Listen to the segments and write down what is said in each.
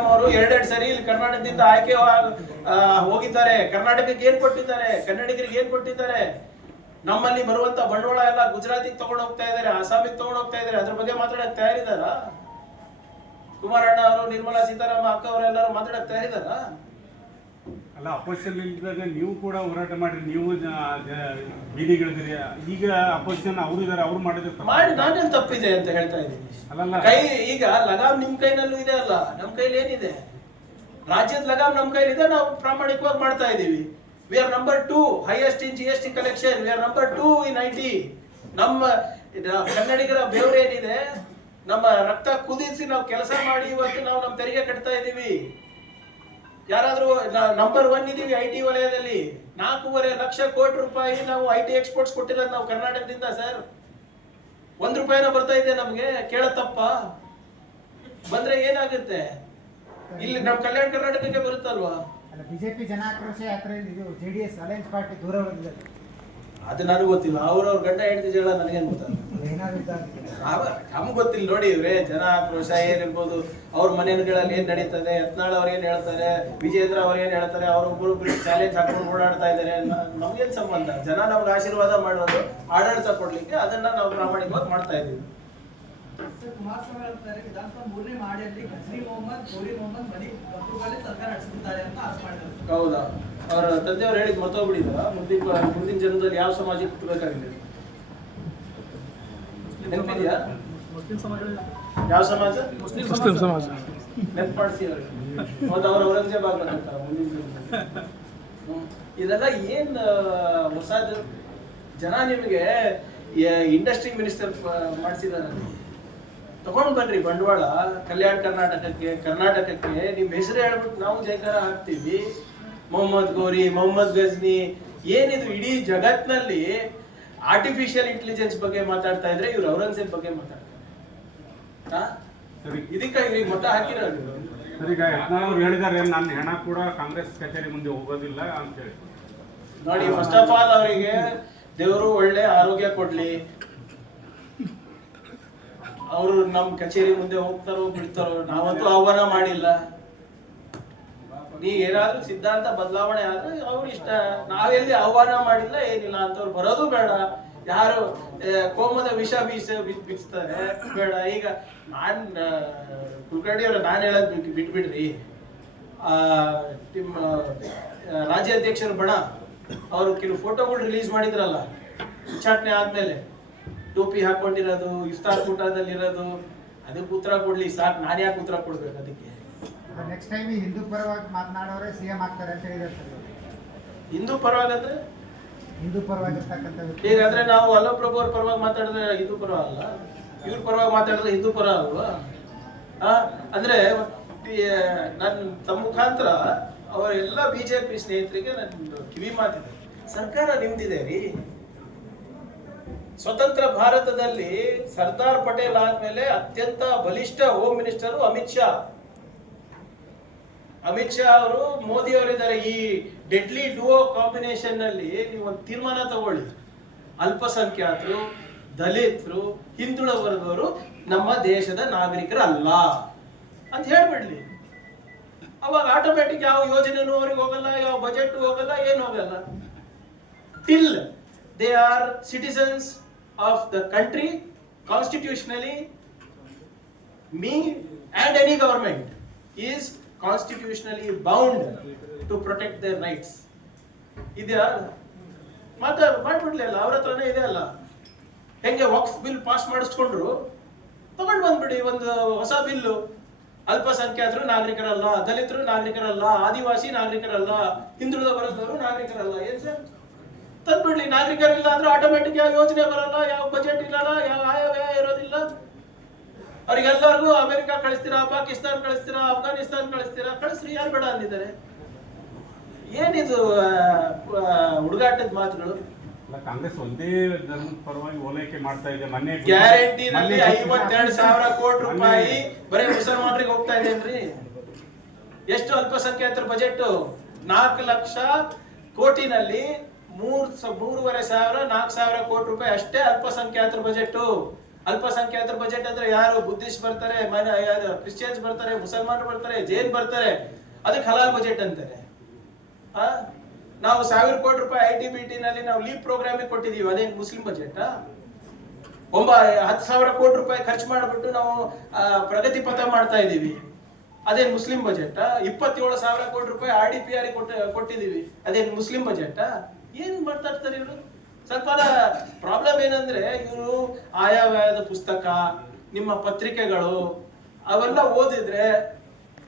ಅವರು ಎರಡೆರಡು ಸರಿ ಇಲ್ಲಿ ಕರ್ನಾಟಕದಿಂದ ಆಯ್ಕೆ ಹೋಗಿದ್ದಾರೆ. ಕರ್ನಾಟಕಕ್ಕೆ ಏನ್ ಕೊಟ್ಟಿದ್ದಾರೆ? ಕನ್ನಡಿಗರಿಗೆ ಏನ್ ಕೊಟ್ಟಿದ್ದಾರೆ? ನಮ್ಮಲ್ಲಿ ಬರುವಂತ ಬಂಡವಾಳ ಎಲ್ಲ ಗುಜರಾತಿಗೆ ತಗೊಂಡು ಹೋಗ್ತಾ ಇದ್ದಾರೆ, ಅಸ್ಸಾಮಿಗೆ ತಗೊಂಡು ಹೋಗ್ತಾ ಇದ್ದಾರೆ. ಅದ್ರ ಬಗ್ಗೆ ಮಾತಾಡಕ್ ತಯಾರಿದಾರ ಕುಮಾರಣ್ಣ ಅವರು, ನಿರ್ಮಲಾ ಸೀತಾರಾಮ ಅಕ್ಕ ಅವರೆಲ್ಲರೂ ಮಾತಾಡಕ್ ತಯಾರಿದಾರ ಅಲ್ಲ ಅಪೋಸಿಷನ್ ಇದ್ದಾಗ ನೀವು ಕೂಡ ಹೋರಾಟ ಮಾಡಿರಿ ನೀವು ಬೀದಿಗಿಳಿದ್ರಿ. ಈಗ ಅಪೋಸಿಷನ್ ಅವರು ಇದಾರೆ ಅವ್ರು ಮಾಡಿದ್ರೆ. ಮಾಡಿ ನಾನೇನು ತಪ್ಪಿದೆ ಅಂತ ಹೇಳ್ತಾ ಇದ್ದೀನಿ. ಅಲ್ಲಲ್ಲ. ಕೈ ಈಗ ಲಗಾಮ್ ನಿಮ್ ಕೈನಲ್ಲೂ ಇದೆ ಅಲ್ಲ ನಮ್ ಕೈಲಿ ಏನಿದೆ? ರಾಜ್ಯದ ಲಗಾಮ್ ನಮ್ ಕೈಲಿದೆ ನಾವು ಪ್ರಾಮಾಣಿಕವಾಗಿ ಮಾಡ್ತಾ ಇದೀವಿ we are number two highest in G S T collection we are number two in I T ನಮ್ಮ ಕನ್ನಡಿಗರ ಬೆವರು ಏನಿದೆ ನಮ್ಮ ರಕ್ತ ಕುದಿಸಿ ನಾವು ಕೆಲಸ ಮಾಡಿ ಇವತ್ತು ನಾವು ನಮ್ಮ ತೆರಿಗೆ ಕಟ್ತಾ ಇದೀವಿ ಯಾರಾದ್ರೂ ನಂಬರ್ ಒನ್ ಇದೀವಿ ಐ ಟಿ ವಲಯದಲ್ಲಿ. ನಾಲ್ಕೂವರೆ ಲಕ್ಷ ಕೋಟಿ ರೂಪಾಯಿ ನಾವು ಐ ಟಿ ಎಕ್ಸ್ಪೋರ್ಟ್ಸ್ ಕೊಟ್ಟಿರೋದು ನಾವು ಕರ್ನಾಟಕದಿಂದ ಸರ್ ಒಂದ್ ರೂಪಾಯಿನ ಬರ್ತಾ ಇದೆ ನಮ್ಗೆ ಕೇಳ ತಪ್ಪ. ಬಂದ್ರೆ ಏನಾಗುತ್ತೆ? ಇಲ್ಲಿ ನಮ್ ಕಲ್ಯಾಣ ಕರ್ನಾಟಕಕ್ಕೆ ಬರುತ್ತಲ್ವಾ? ಬಿಜೆಪಿ ಜನ ಆಕ್ರೋಶ ಯಾತ್ರೆ ಇದು ಜೆಡಿಎಸ್ ಅಲಯನ್ಸ್ ಪಾರ್ಟಿ ದೂರ ಅದು ನನಗೆ ಗೊತ್ತಿಲ್ಲ. ಅವ್ರವ್ರ ಗಂಡ ಹೇಳ್ತಿದ್ದೇಳ ನನಗೇನು ಗೊತ್ತಲ್ಲ ನಮ್ಗೆ ಗೊತ್ತಿಲ್ಲ ನೋಡಿ ಇವ್ರೆ ಜನ ಆಕ್ರೋಶ ಏನಿರ್ಬೋದು ಅವ್ರ ಮನೆಗಳಲ್ಲಿ ಏನ್ ನಡೀತದೆ ಯತ್ನಾಳ್ ಅವ್ರು ಏನ್ ಹೇಳ್ತಾರೆ ವಿಜೇಂದ್ರ ಅವ್ರು ಏನ್ ಹೇಳ್ತಾರೆ ಅವ್ರೊಬ್ಬರು ಚಾಲೆಂಜ್ ಹಾಕೊಂಡು ಓಡಾಡ್ತಾ ಇದಾರೆ ನ- ನಮ್ಗೇನ್ ಸಂಬಂಧ? ಜನ ನಮ್ಗೆ ಆಶೀರ್ವಾದ ಮಾಡೋದು ಆಡಳಿತ ಕೊಡ್ಲಿಕ್ಕೆ ಅದನ್ನ ನಾವು ಪ್ರಾಮಾಣಿಕವಾಗಿ ಮಾಡ್ತಾ ಇದೀವಿ ಹೌದಾ? ಅವ್ರ ತಂದೆಯವ್ರು ಹೇಳಿದ್ ಮರ್ತೋಗ್ಬಿಟ್ಟಿದ್ರ ಮುಂದಿನ ಮುಂದಿನ ಜನದಲ್ಲಿ ಯಾವ ಸಮಾಜಕ್ಕೆ ಹುಟ್ಟಬೇಕಾಗಿದೆ? ನೆನಪಿದ್ಯಾ? ಯಾವ ಸಮಾಜ? ಮುಸ್ಲಿಂ ಸಮಾಜ. ನೆನ್ಪು ಮಾಡಿಸಿ ಅವ್ರಿಗೆ ಹೌದು ಅವ್ರು ಔರಂಗಜೇಬ್ ಆಗ್ಬೇಕಂತ. ಇದೆಲ್ಲ ಏನ್ ಹೊಸ ಹೊಸದು ಜನ ನಿಮಗೆ ಇಂಡಸ್ಟ್ರಿ ಮಿನಿಸ್ಟರ್ ಮಾಡಿಸಿದಾರೆ? ತಗೊಂಡ್ ಬನ್ರಿ ಬಂಡವಾಳ ಕಲ್ಯಾಣ ಕರ್ನಾಟಕಕ್ಕೆ ಕರ್ನಾಟಕಕ್ಕೆ. ನಿಮ್ ಹೆಸರು ಹೇಳ್ಬಿಟ್ಟು ನಾವು ಜಯಕಾರ ಹಾಕ್ತೀವಿ. ಮೊಹಮ್ಮದ್ ಗೋರಿ ಮೊಹಮ್ಮದ್ ಗಜ್ನಿ. ಏನಿದು ಇಡೀ ಜಗತ್ನಲ್ಲಿ ಆರ್ಟಿಫಿಷಿಯಲ್ ಇಂಟೆಲಿಜೆನ್ಸ್ ಬಗ್ಗೆ ಮಾತಾಡ್ತಾ ಇದ್ರೆ ಇವ್ರು ಔರಂಗಜೇಬ್ ಬಗ್ಗೆ ಮಾತಾಡ್ತಾರೆ. ಇದಕ್ಕೆ ಇವ್ರಿಗೆ ಮತ ಯತ್ನಾಳ್ ಹೇಳಿದ್ದಾರೆ ನನ್ನ ಹೆಣ ಕೂಡ ಕಾಂಗ್ರೆಸ್ ಕಚೇರಿ ಮುಂದೆ ಹೋಗೋದಿಲ್ಲ ಅಂತ ಹೇಳಿ. ನೋಡಿ ಫಸ್ಟ್ ಆಫ್ ಆಲ್ ಅವರಿಗೆ ದೇವರು ಒಳ್ಳೆ ಆರೋಗ್ಯ ಕೊಡ್ಲಿ. ಅವರು ನಮ್ಮ ಕಚೇರಿ ಮುಂದೆ ಹೋಗ್ತಾರೋ ಬಿಡ್ತಾರೋ ನಾವಂತೂ ಆಹ್ವಾನ ಮಾಡಿಲ್ಲ. ನೀ ಏನಾದ್ರೂ ಸಿದ್ಧಾಂತ ಬದಲಾವಣೆ ಆದ್ರೆ ಅವ್ರ ಇಷ್ಟ. ನಾವೆಲ್ಲಿ ಆಹ್ವಾನ ಮಾಡಿಲ್ಲ, ಏನಿಲ್ಲ ಅಂತವ್ರು ಬರೋದು ಬೇಡ. ಯಾರು ಕೋಮದ ವಿಷ ಬೀಸ ಬಿಚ್ತಾರೆ ಬೇಡ. ಈಗ ನಾನ್ ಕುಲಕರ್ಣಿ ಅವ್ರ ನಾನ್ ಹೇಳೋದ್ ಬಿಟ್- ಬಿಟ್ಬಿಡ್ರಿ. ಆ, ನಿಮ್ಮ ರಾಜ್ಯಾಧ್ಯಕ್ಷರು ಬಣ, ಅವರು ಕೆಲವು ಫೋಟೋಗಳು ರಿಲೀಸ್ ಮಾಡಿದ್ರಲ್ಲ, ಉಚ್ಚಾಟನೆ ಆದ್ಮೇಲೆ. ಟೋಪಿ ಹಾಕೊಂಡಿರೋದು, ಇಫ್ತಾರ್ ಕೂಟದಲ್ಲಿರೋದು, ಅದಕ್ಕೆ ಉತ್ತರ ಕೊಡ್ಲಿ, ಸಾಕು, ನಾನು ಯಾಕೆ ಉತ್ತರ ಕೊಡ್ಬೇಕು ಅದಕ್ಕೆ? ನೆಕ್ಸ್ಟ್ ಟೈಮ್ ಹಿಂದೂ ಪರವಾಗಿ ಮಾತನಾಡೋರೆ ಸಿಎಂ ಆಗ್ತಾರೆ ಅಂತ ಹೇಳಿದ್ರೆ ಸರ್. ಹಿಂದೂ ಪರವಾಗಂದ್ರೆ ಹಿಂದೂ ಪರವಾಗಿರ್ತಕ್ಕಂಥ ಈಗ ಅಂದ್ರೆ ನಾವು ಅಲ್ಲಪ್ರಭು ಅವ್ರ ಪರವಾಗಿ ಮಾತಾಡಿದ್ರೆ ಹಿಂದೂ ಪರ ಅಲ್ಲ ಇವ್ರ ಪರವಾಗಿ ಮಾತಾಡಿದ್ರೆ ಹಿಂದೂ ಪರ ಅಲ್ವಾ ಆ ಅಂದ್ರೆ ನನ್ನ ನನ್ ತಮ್ಮ ಮುಖಾಂತರ ಅವರೆಲ್ಲ ಬಿಜೆಪಿ ಸ್ನೇಹಿತರಿಗೆ ನನ್ನ ಕಿವಿ ಮಾತಿದೆ. ಸರ್ಕಾರ ನಿಮ್ದಿದೆ ರೀ. ಸ್ವತಂತ್ರ ಭಾರತದಲ್ಲಿ ಸರ್ದಾರ್ ಪಟೇಲ್ ಆದ್ಮೇಲೆ ಅತ್ಯಂತ ಬಲಿಷ್ಠ ಹೋಮ್ ಮಿನಿಸ್ಟರ್ ಅಮಿತ್ ಶಾ. ಅಮಿತ್ ಶಾ ಅವರು ಮೋದಿ ಅವರಿದ್ದಾರೆ. ಈ ಡೆಡ್ಲಿ ಡುವೋ ಕಾಂಬಿನೇಷನ್ನಲ್ಲಿ ನೀವು ಒಂದು ತೀರ್ಮಾನ ತಗೊಳ್ಳಿ. ಅಲ್ಪಸಂಖ್ಯಾತರು, ದಲಿತರು, ಹಿಂದುಳ ವರ್ಗವರು ನಮ್ಮ ದೇಶದ ನಾಗರಿಕರಲ್ಲ ಅಂತ ಹೇಳ್ಬಿಡ್ಲಿ. ಅವಾಗ ಆಟೋಮೆಟಿಕ್ ಯಾವ ಯೋಜನೆನೂ ಅವ್ರಿಗೆ ಹೋಗಲ್ಲ, ಯಾವ ಬಜೆಟ್ ಹೋಗಲ್ಲ, ಏನು ಹೋಗಲ್ಲ. Till they are citizens of the country constitutionally me and any government is constitutionally bound to protect their rights ಇದೆಯಾ? ಮಾತಾ ಮಾಡ್ಬಿಡ್ಲಿ ಅಲ್ಲ, ಅವ್ರ ಹತ್ರನೇ ಇದೆ ಅಲ್ಲ. ಹೆಂಗೆ ವಾಕ್ಸ್ ಬಿಲ್ ಪಾಸ್ ಮಾಡಿಸ್ಕೊಂಡ್ರು? ತಗೊಂಡು ಬಂದ್ಬಿಡಿ, ಒಂದು ಹೊಸ ಬಿಲ್ಲು ಅಲ್ಪಸಂಖ್ಯಾತರು ನಾಗರಿಕರಲ್ಲ, ದಲಿತರು ನಾಗರಿಕರಲ್ಲ, ಆದಿವಾಸಿ ನಾಗರಿಕರಲ್ಲ ಹಿಂದುಳಿದ ವರ್ಗದವರು ನಾಗರಿಕರಲ್ಲ. ಏನ್ ಸರ್? ತಂದ್ಬಿಡ್ಲಿ, ನಾಗರಿಕರಿಲ್ಲ ಅಂದ್ರೆ ಆಟೋಮೆಟಿಕ್ ಯಾವ ಯೋಜನೆ ಬರಲ್ಲ, ಯಾವ ಬಜೆಟ್ ಇರಲ್ಲ, ಯಾವ ಆಯವ್ಯಯ ಇರೋದಿಲ್ಲ. ಅವ್ರಿಗೆಲ್ಲರಿಗೂ ಅಮೆರಿಕ ಕಳಿಸ್ತೀರಾ ಪಾಕಿಸ್ತಾನ ಕಳಿಸ್ತೀರಾ ಅಫ್ಘಾನಿಸ್ತಾನ ಕಳಿಸ್ತೀರಾ ಕಳಿಸ್ರಿ ಯಾರು ಬೇಡ ಅಂದಿದ್ದಾರೆ. ಏನಿದು ಹುಡುಗಾಟದ ಮಾತುಗಳು? ಕಾಂಗ್ರೆಸ್ ಒಂದೇ ಧರ್ಮದ ಪರವಾಗಿ ಓಲೈಕೆ ಮಾಡ್ತಾ ಇದೆ. ಮೊನ್ನೆ ಗ್ಯಾರಂಟಿ ನಲ್ಲಿ ಐವತ್ತೆರಡು ಸಾವಿರ ಕೋಟಿ ರೂಪಾಯಿ ಬರೀ ಮುಸಲ್ಮಾನರಿಗೆ ಹೋಗ್ತಾ ಇದೇನ್ರಿ ಎಷ್ಟು ಅಲ್ಪಸಂಖ್ಯಾತರ ಬಜೆಟ್ ನಾಲ್ಕು ಲಕ್ಷ ಕೋಟಿನಲ್ಲಿ ಮೂರ್ ಮೂರುವರೆ ಸಾವಿರ ನಾಲ್ಕು ಸಾವಿರ ಕೋಟಿ ರೂಪಾಯಿ ಅಷ್ಟೇ ಅಲ್ಪಸಂಖ್ಯಾತರ ಬಜೆಟ್ ಅಲ್ಪಸಂಖ್ಯಾತರ ಬಜೆಟ್ ಅಂದ್ರೆ ಯಾರು? ಬುದ್ಧಿಸ್ಟ್ ಬರ್ತಾರೆ ಕ್ರಿಶ್ಚಿಯನ್ಸ್ ಬರ್ತಾರೆ, ಮುಸಲ್ಮಾನರು ಬರ್ತಾರೆ, ಜೈನ್ ಬರ್ತಾರೆ. ಅದಕ್ಕೆ ಹಲಾಲ್ ಬಜೆಟ್ ಅಂತಾರೆ. ಆ? ನಾವು ಸಾವಿರ ಕೋಟಿ ರೂಪಾಯಿ ಐ ಟಿ ಬಿ ಟಿ ನಲ್ಲಿ ನಾವು ಲೀವ್ ಪ್ರೋಗ್ರಾಮಿಗೆ ಕೊಟ್ಟಿದೀವಿ. ಅದೇನು ಮುಸ್ಲಿಂ ಬಜೆಟ್ ಒಂಬ, ಹತ್ತು ಸಾವಿರ ಕೋಟಿ ರೂಪಾಯಿ ಖರ್ಚು ಮಾಡಿಬಿಟ್ಟು ನಾವು ಪ್ರಗತಿ ಪಥ ಮಾಡ್ತಾ ಇದ್ದೀವಿ. ಅದೇನ್ ಮುಸ್ಲಿಂ ಬಜೆಟ್ ಇಪ್ಪತ್ತೇಳು ಸಾವಿರ ಕೋಟಿ ರೂಪಾಯಿ ಆರ್ ಡಿ ಪಿ ಆರ್ ಕೊಟ್ಟು ಕೊಟ್ಟಿದೀವಿ ಅದೇನ್ ಮುಸ್ಲಿಂ ಬಜೆಟ್ ಏನ್ ಇರ್ತಾರೆ ಇವರು? ಸ್ವಲ್ಪ ಪ್ರಾಬ್ಲಮ್ ಏನಂದ್ರೆ ಇವರು ಆಯಾವ್ಯಾಯದ ಪುಸ್ತಕ, ನಿಮ್ಮ ಪತ್ರಿಕೆಗಳು ಅವೆಲ್ಲ ಓದಿದ್ರೆ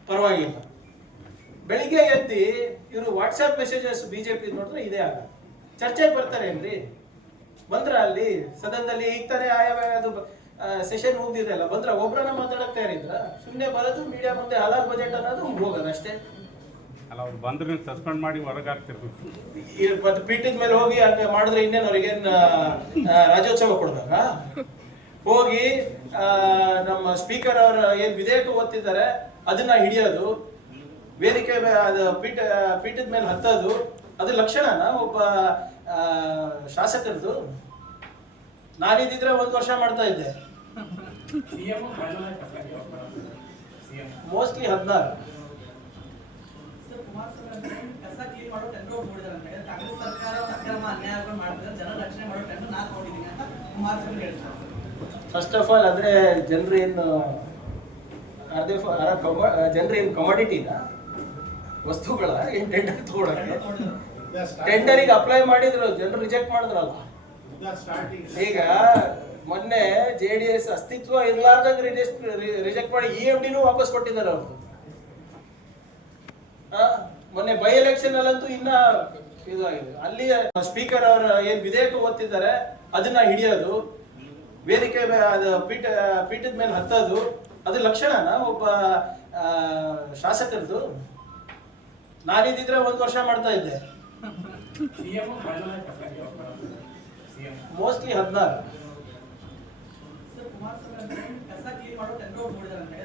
ಪರವಾಗಿಲ್ಲ. ಬೆಳಿಗ್ಗೆ ಎದ್ದಿ ಇವರು ವಾಟ್ಸ್ಆಪ್ ಮೆಸೇಜಸ್ ಬಿಜೆಪಿ ನೋಡಿದ್ರೆ ಇದೇ ಆಗ. ಚರ್ಚೆಗೆ ಬರ್ತಾರೆ ಏನ್ರಿ? ಬಂದ್ರ ಅಲ್ಲಿ, ಸದನದಲ್ಲಿ ಈಗ ತಾನೇ ಸೆಷನ್ ಮುಗ್ದಿದೆಲ್ಲ ಬಂದ್ರ ಒಬ್ರನ್ನ ಮಾತಾಡಕ್ ತಯಾರಿದ್ರ? ಸುಮ್ನೆ ಬರೋದು ಮೀಡಿಯಾ ಮುಂದೆ ಹಲಾಲ್ ಬಜೆಟ್ ಅನ್ನೋದು ಹೋಗೋದು ಅಷ್ಟೇ. ಅಲ್ಲ ಅವ್ರು ಬಂದ್ರೆ ನೀವು ಸಸ್ಪೆಂಡ್ ಮಾಡಿ ಹೊರಗೆ ಹಾಕ್ತಿರ್ಬೇಕು ಈ ಮತ್ತೆ ಪೀಠದ ಮೇಲೆ ಹೋಗಿ ಹಂಗೆ ಮಾಡಿದ್ರೆ ಇನ್ನೇನು ಅವ್ರಿಗೇನು ರಾಜ್ಯೋತ್ಸವ ಕೊಡ್ಬೇಕಾ ಹೋಗಿ ಆ, ನಮ್ಮ ಸ್ಪೀಕರ್ ಅವರ ಏನ್ ವಿಧೇಯಕ ಓದ್ತಿದ್ದಾರೆ ಅದನ್ನ ಹಿಡಿಯೋದು ವೇದಿಕೆ ಮೇ- ಅದು ಪೀಠ ಪೀಠದ ಮೇಲೆ ಹತ್ತೋದು ಅದು ಲಕ್ಷಣನ? ಒಬ್ಬ ಆ, ಶಾಸಕರದು? ನಾನಿದ್ದಿದ್ರೆ ಒಂದ್ ವರ್ಷ ಮಾಡ್ತಾ ಇದ್ದೆ. ಮೋಸ್ಟ್ಲಿ ಹದಿನಾರು. ಕಸ ಕ್ಲೀನ್ ಮಾಡೋ ಟೆಂಡರ್ ಕೊಡಿದಾರೆ ಅಂತ ಹೇಳಿದ್ರೆ ಕಾಂಗ್ರೆಸ್ ಸರ್ಕಾರ ಅಕ್ರಮ ಅನ್ಯಾಯ ಮಾಡ್ತಾರೆ ಜನ ರಕ್ಷಣೆ ಮಾಡೋ ಟೆಂಡರ್ ನಾನು ನೋಡಿದ್ದೀನಿ ಅಂತ ಕುಮಾರಸ್ವಾಮಿ ಹೇಳ್ತಾರೆ. ಫಸ್ಟ್ ಆಫ್ ಆಲ್ ಅಂದ್ರೆ ಜನರು ಏನು ಅರ್ಧೆ ಜನರು ಏನು ಕಮಾಡಿಟಿನ ವಸ್ತುಗಳ? ಏನ್ ಟೆಂಡರ್ ತಗೊಳಕ್ಕೆ ಟೆಂಡರಿಗೆ ಅಪ್ಲೈ ಮಾಡಿದ್ರು ಜನರು ರಿಜೆಕ್ಟ್ ಮಾಡಿದ್ರಲ್ಲ? ಈಗ ಮೊನ್ನೆ ಜೆ ಡಿ ಎಸ್ ಅಸ್ತಿತ್ವ ಇರ್ಲಾರ್ದಂಗ ರಿಜೆಕ್ಟ್ ಮಾಡಿ ಇ ಎಫ್ ಡಿನೂ ವಾಪಸ್ ಕೊಟ್ಟಿದ್ದಾರೆ ಅವ್ರದ್ದು ಆ, ಮೊನ್ನೆ ಬೈ ಎಲೆಕ್ಷನ್ ಅಲ್ಲಂತೂ ಇನ್ನ ಇದಾಗಿದೆ. ಅಲ್ಲಿ ಸ್ಪೀಕರ್ ಅವರ ಏನ್ ವಿಧೇಯಕ ಓದ್ತಿದ್ದಾರೆ ಅದನ್ನ ಹಿಡಿಯೋದು ವೇದಿಕೆ ಅದು ಪೀಠ ಪೀಠದ ಮೇಲೆ ಹತ್ತೋದು ಅದು ಲಕ್ಷಣನ ಒಬ್ಬ ಆ, ಶಾಸಕರದು? ನಾನಿದ್ದಿದ್ರೆ ಒಂದ್ ವರ್ಷ ಮಾಡ್ತಾ ಇದ್ದೆ. ಮೋಸ್ಟ್ಲಿ ಹದಿನಾರು.